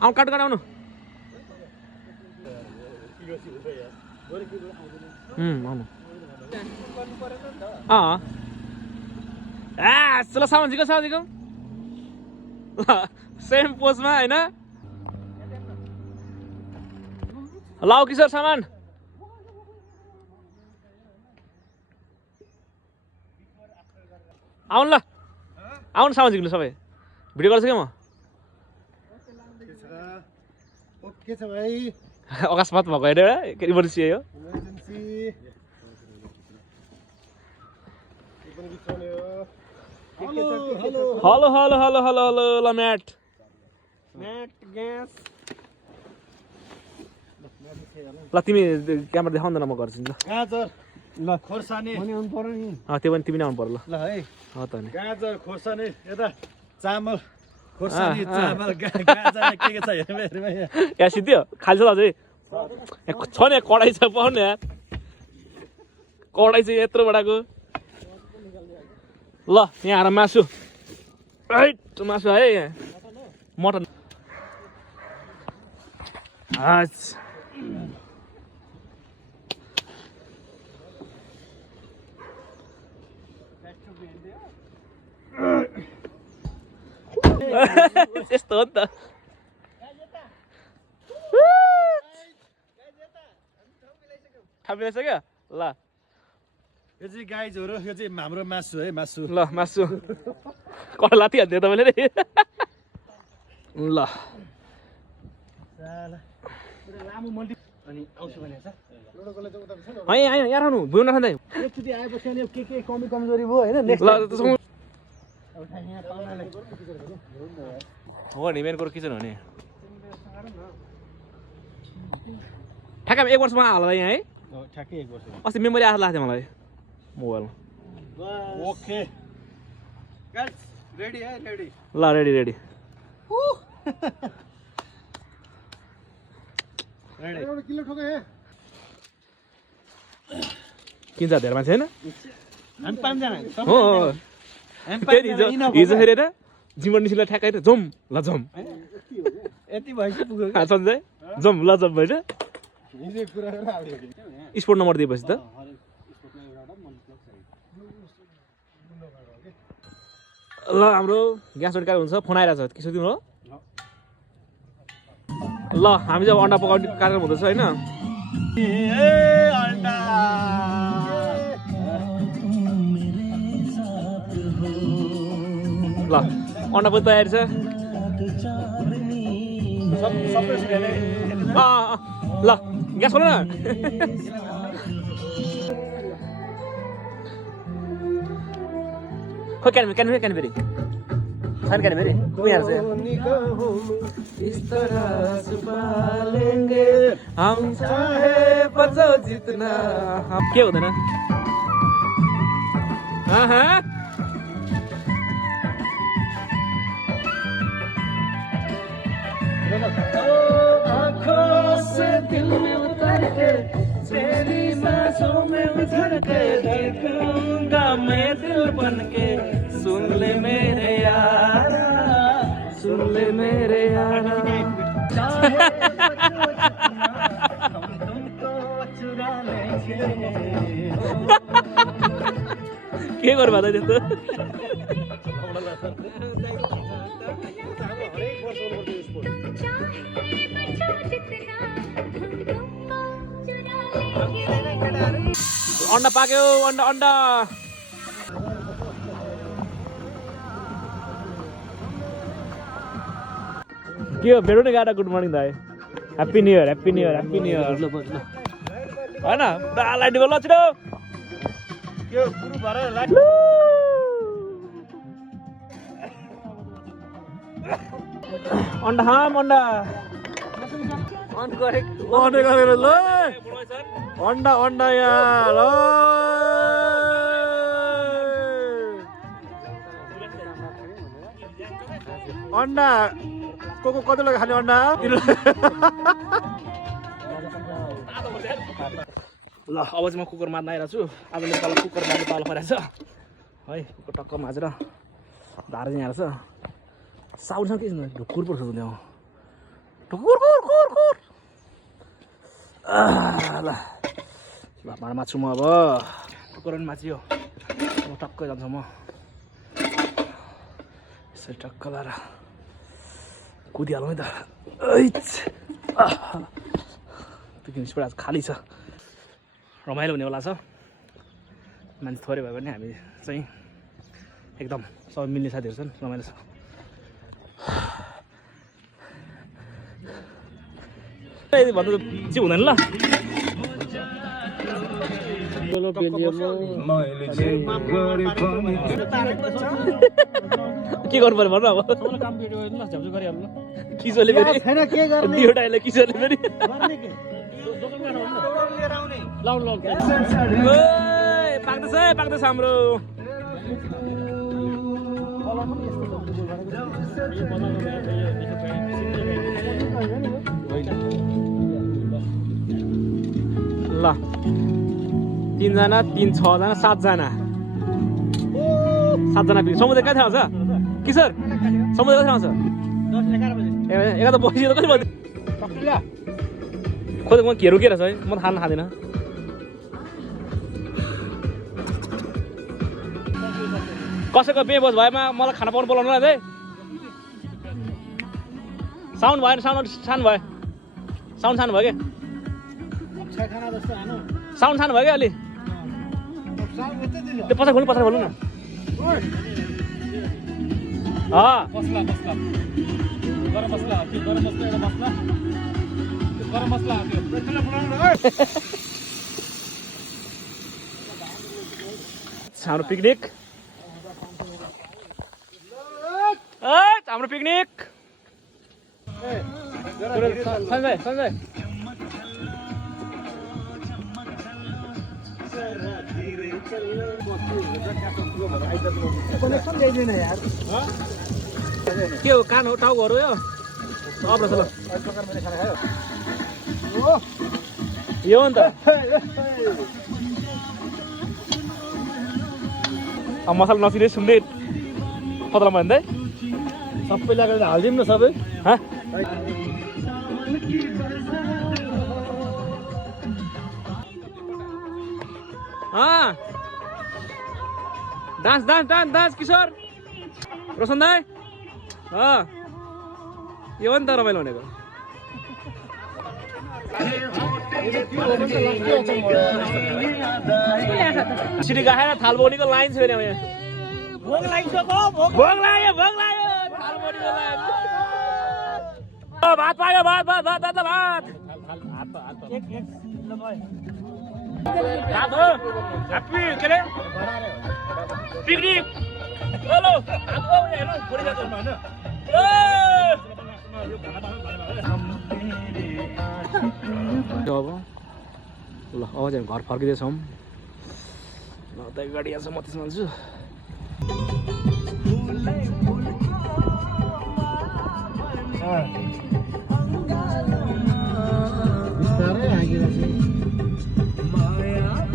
आउनु काट आउनु आउनु ल सामाजिक सेम पोजमा होइन लाउ किशोर सामान आउनु ल आउनु सामाजिक लु सबै भिडियो गर्छु क्या म ओके छ भाइ अकस्मात भएको होइन एउटा इमर्जेन्सी हो hello hello hello hello hello ल म्याट ग्यास ल तिमी क्यामेरा देखाउ न म गर्छु नि ल गाजर ल खोर्सानी पनि आउनु पर्यो नि त्यो पनि तिमी नै आउनु पर्यो ल है हो त नि गाजर खोर्सानी यता चामल खोर्सानी चामल गाजर के छ हेर्नु या सिद्धि खाल्छ अझै छ नि कडाई छ पाउनु यार कडाई चाहिँ यत्रो बडाको ल यहाँ आएर मासु मासु है यहाँ मटन यस्तो हो नि त थापिसक्यो ल यो चाहिँ गाइजहरु यो चाहिँ हाम्रो मासु है मासु ल मासु कता लाथी हान्थ्यो तपाईँले नि ल यहाँ आउनु भुइँ नखाँदै एकचोटि आएपछि अनि के कमी कमजोरी भयो होइन नेक्स्ट हो नि मेन कुरो किचन हो नि ठ्याक्कै 1 वर्षमा हाल्दा यहाँ है ठ्याक्कै 1 वर्ष अस्ति मेमोरी आएर लाग्थ्यो मलाई मोबाइल ओके गाइस रेडी है रेडी ल रेडी रेडी रेडी एउटा किलो ठोके हे किन्छ धेरै मान्छे हैन हामी 5 जना हो हिजो फेरि र जिमन निस्किला ठ्याक्कै जम ल जम यति भइसक्यो पुग्यो सन्जय जम ल जम भएन हिजो कुरा गरेर आयो स्पोर्ट नम्बर दिएपछि त ल हाम्रो ग्यास अड्काएर हुन्छ फोन आइरहेको छ के सोध्नु हो ल हामी चाहिँ अन्डा पकाउने कार्यक्रम हुँदैछ होइन ल अन्डा पनि तयारी छ ल ग्यास खोल न खोइ क्यान फेरि छैन क्यानबेरी उनीहरू चाहिँ इस तरह सुपालेंगे हम चाहे बचाओ जितना के हुँदैन आँखों से दिल में उतर के तेरी सांसों में उतर के देखूंगा मैं दिल बन के सुन ले मेरे यारा सुन ले मेरे यारा के गर्नु भएको त्यस्तो अन्डा पाक्यो अन्डा अन्डा के हो भेटौँ नि गाडा गुड मर्निङ दाइ happy new year happy new year happy new year होइन पुरा लाइट भयो ल छिटो अन्डा खाम अन्डा अन गरेर ल अन्डा अन्डा यार अन्डा को कति लाग्यो खाने अन्डा ल अब चाहिँ म कुकर मार्न आइरहेको छु आज नेपाल कुकर मार्ने पालो परेको छ है कुकर टक्क माझेर धार चाहिँ यहाँ छ साउन्डसँग के छ ढुकुर पर्छ त्यहाँ ढुकुर कुर कुर कुर ल ल भाँडा माछु म अब कुकुर पनि माछियो म टक्कै जान्छ म यसरी टक्क लाएर कुदिहालौँ है त पिकनिक स्पोट आज खाली छ रमाइलो हुनेवाला छ मान्छे थोरै भए पनि हामी चाहिँ एकदम सबै मिल्ने साथीहरू छन् रमाइलो छ भन्दा चाहिँ हुँदैन ल के गर्नु पर्यो भन्नु अब किशोरले फेरि दियोटाले किशोरले फेरि पाक्दैछ हाम्रो ल 3 जना 3 6 जना 7 जना समुद्र कहाँ आउँछ किशोर समुद्र कहाँ आउँछ 11 बजी त कति बज्यो खोइ म घेरो के रहेछ है म त खान खाँदिनँ कसैको बेबस भएमा मलाई खाना पाउनु बोलाउनु है साउन्ड भएन साउन्ड सानो भयो साउन्ड सानो भयो साउन्ड सानो भयो क्या अलि त्यो पछाडि खोल्नु न हाम्रो पिकनिक हाम्रो पिकनिक सञ्जय के हो कान हो टाउकोहरू यो अप्रेस ल यो हो नि त मसला नसिने सुन्दै पत्ला भन्दै सबै लगाएर हालिदिउँ न सबै डान्स डान्स डान्स डान्स किशोर रोशन दाई यो हो नि त रमाइलो भनेको सिटी गाएर थाल बोनीको लाइन छ भने भोग लाग्यो भात पायो भात हो ह्याप्पी के अरे पिकनिक हेलो हेर्नु छोडी जान्छ होइन अब ल अब चाहिँ घर फर्किँदैछौँ ल त गाडी आएको छ म त्यसमा छु